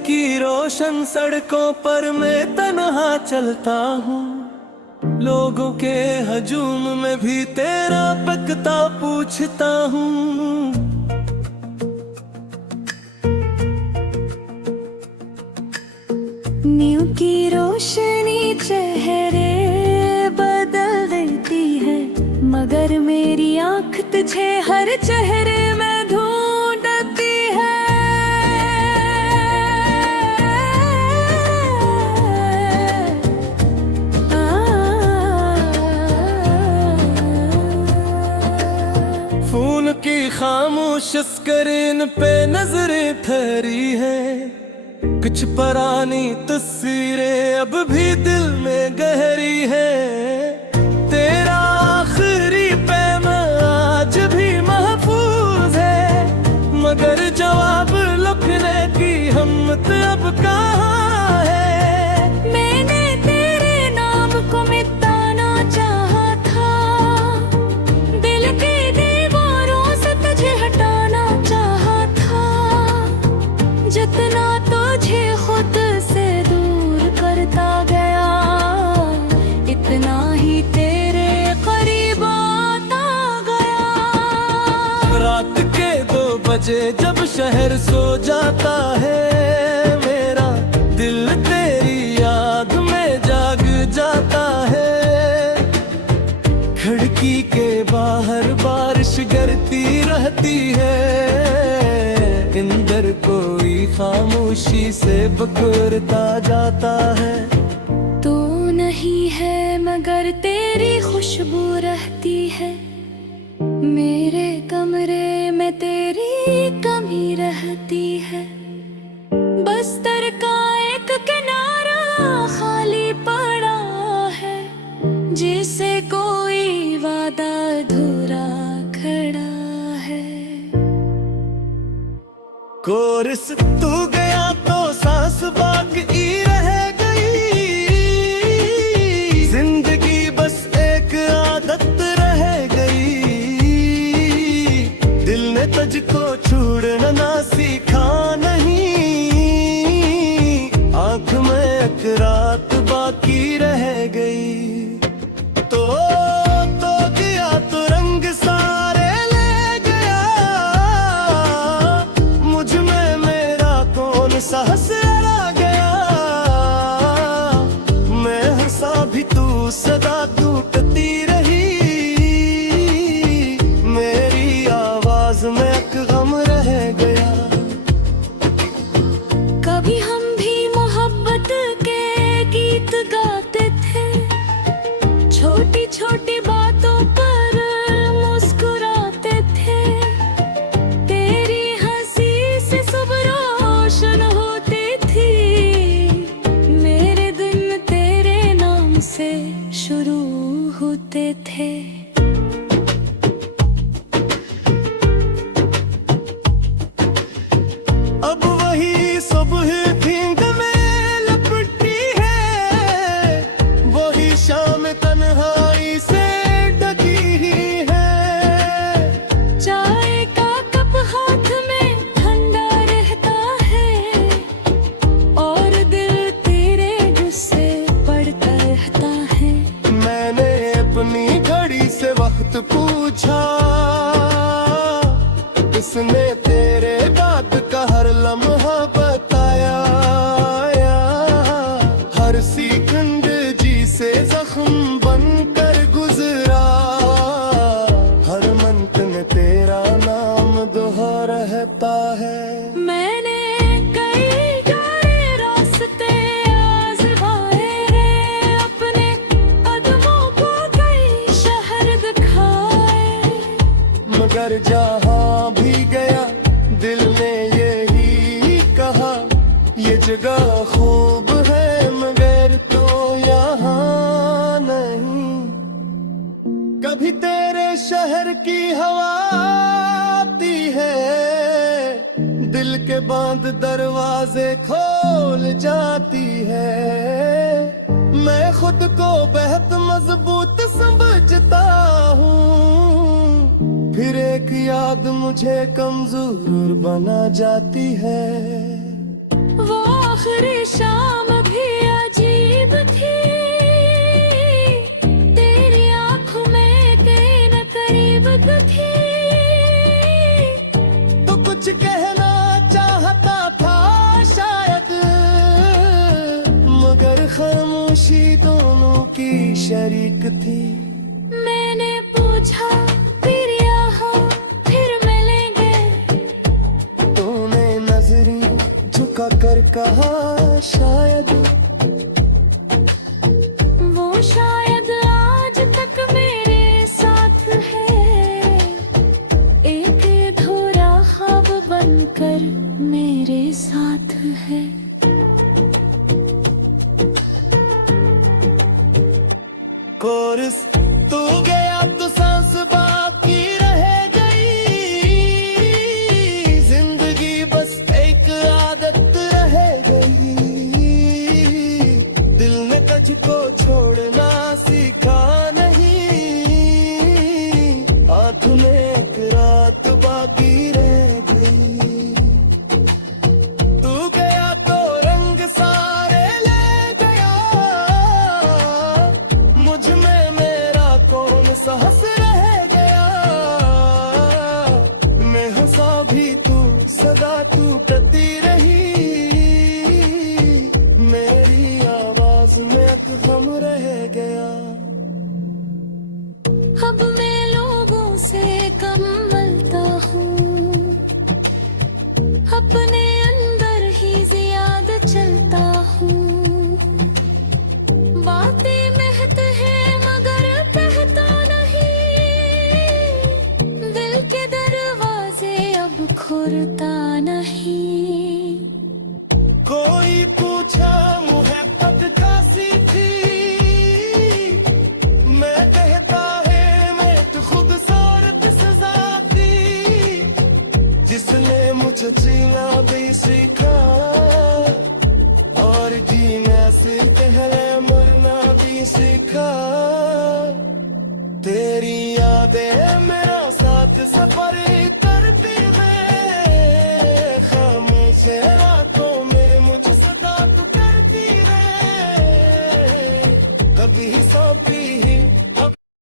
की रोशन सड़कों पर मैं तन्हा चलता हूँ, लोगों के हजूम में भी तेरा पता पूछता हूँ। नींव की रोशनी चेहरे बदल देती है, मगर मेरी आँख तुझे हर चेहरे में ढूंढती है। खून की खामोश स्क्रीन पे नजरें ठहरी है, कुछ पुरानी तस्वीरें अब भी दिल में गहरी है। तेरा आखिरी पैगाम आज भी महफूज है, मगर जवाब लिखने की हिम्मत अब कहाँ है। मैंने तेरे नाम को मिटाना चाहा था, दिल की दीवारों से तुझे हटाना चाहा था। जितना तुझे खुद से दूर करता गया, इतना ही तेरे करीब आता गया। रात के 2 बजे जब शहर सो जाता है, मेरा दिल तेरी याद में जाग जाता है। खिड़की के बाहर बारिश गिरती रहती है, अंदर कोई खामोशी से बकरता जाता है। तू नहीं है मगर तेरी खुशबू रहती है, मेरे कमरे में तेरी कमी रहती है। बस्तर का एक किनारा खाली पड़ा है, जिसे कोई वादा अधूरा खड़ा है। कोरस तू गया तो सांस बाकी रह गई, जिंदगी बस एक आदत रह गई। दिल ने तुझको छोड़ना ना सीखा नहीं, आंख में एक रात बाकी रह गई। तो गया तो रंग सारे ले गया, मुझ में मेरा कौन सा हंसरा गया। मैं हंसा भी तू सदा टूटती रही, मेरी आवाज में एक गम रह गया। कभी हम भी मोहब्बत के गीत गाते थे, छोटी छोटी बातों पर मुस्कुराते थे। तेरी हंसी से सुबह रोशन होती थी, मेरे दिन तेरे नाम से शुरू होते थे। अब वही सुबह नींद में लपटी है, वही शाम तन्हाई से ढकी ही है। चाय का कप हाथ में ठंडा रहता है, और दिल तेरे गुस्से पड़ता रहता है। मैंने अपनी घड़ी से वक्त पूछा, इसने तेरे बात का हर लम्हा बताया। हर सेकंड जी से जख्म बनकर गुजरा, हर मंतन तेरा नाम दोहराता है। मैंने कई गारे रास्ते आज़माए रे, अपने कदमों को कई शहर दिखाए। मगर जहाँ भी गया दिल ने यही कहा, ये जगह खूब है मगर तो यहाँ नहीं। कभी तेरे शहर की हवा आती है, दिल के बंद दरवाजे खोल जाती है। मैं खुद को बहुत मजबूत समझता हूँ, फिर एक याद मुझे कमजोर बना जाती है। वो आखिरी शाम भी अजीब थी, तेरी आंखों में कहीं न करीब थी। तो कुछ कहना चाहता था शायद, मगर खामोशी दोनों की शरीक थी। मैंने पूछा फिर यहाँ फिर मिलेंगे, तूने नजरी झुका कर कहा शायद, वो शायद आज तक मेरे साथ है, एक अधूरा ख्वाब बनकर मेरे साथ है। कोरस तू गया तो सांस बाकी रह गई, जिंदगी बस एक आदत रह गई। दिल ने तुझको छोड़ना सीखा नहीं, आँख में एक रात बाकी रह गई। तू गया तो रंग सारे ले गया, मुझ में मेरा कौन सा हंस रह गया। मैं हंसा भी तू सदा टूटती रही, मेरी आवाज में एक गम रह गया। अब मैं लोगों से कम मिलता हूँ, अपने अंदर ही ज्यादा चलता हूँ। बातें महत है मगर बहता नहीं, दिल के दरवाजे अब खुलता नहीं। कोई पूछा मोहब्बत कैसी थी, मैं कहता है मैं तो खुद सारत सजा थी, जिसने मुझे जीना भी सीखा और जीने से पहले मरना भी सीखा। तेरी यादें मेरा साथ सफर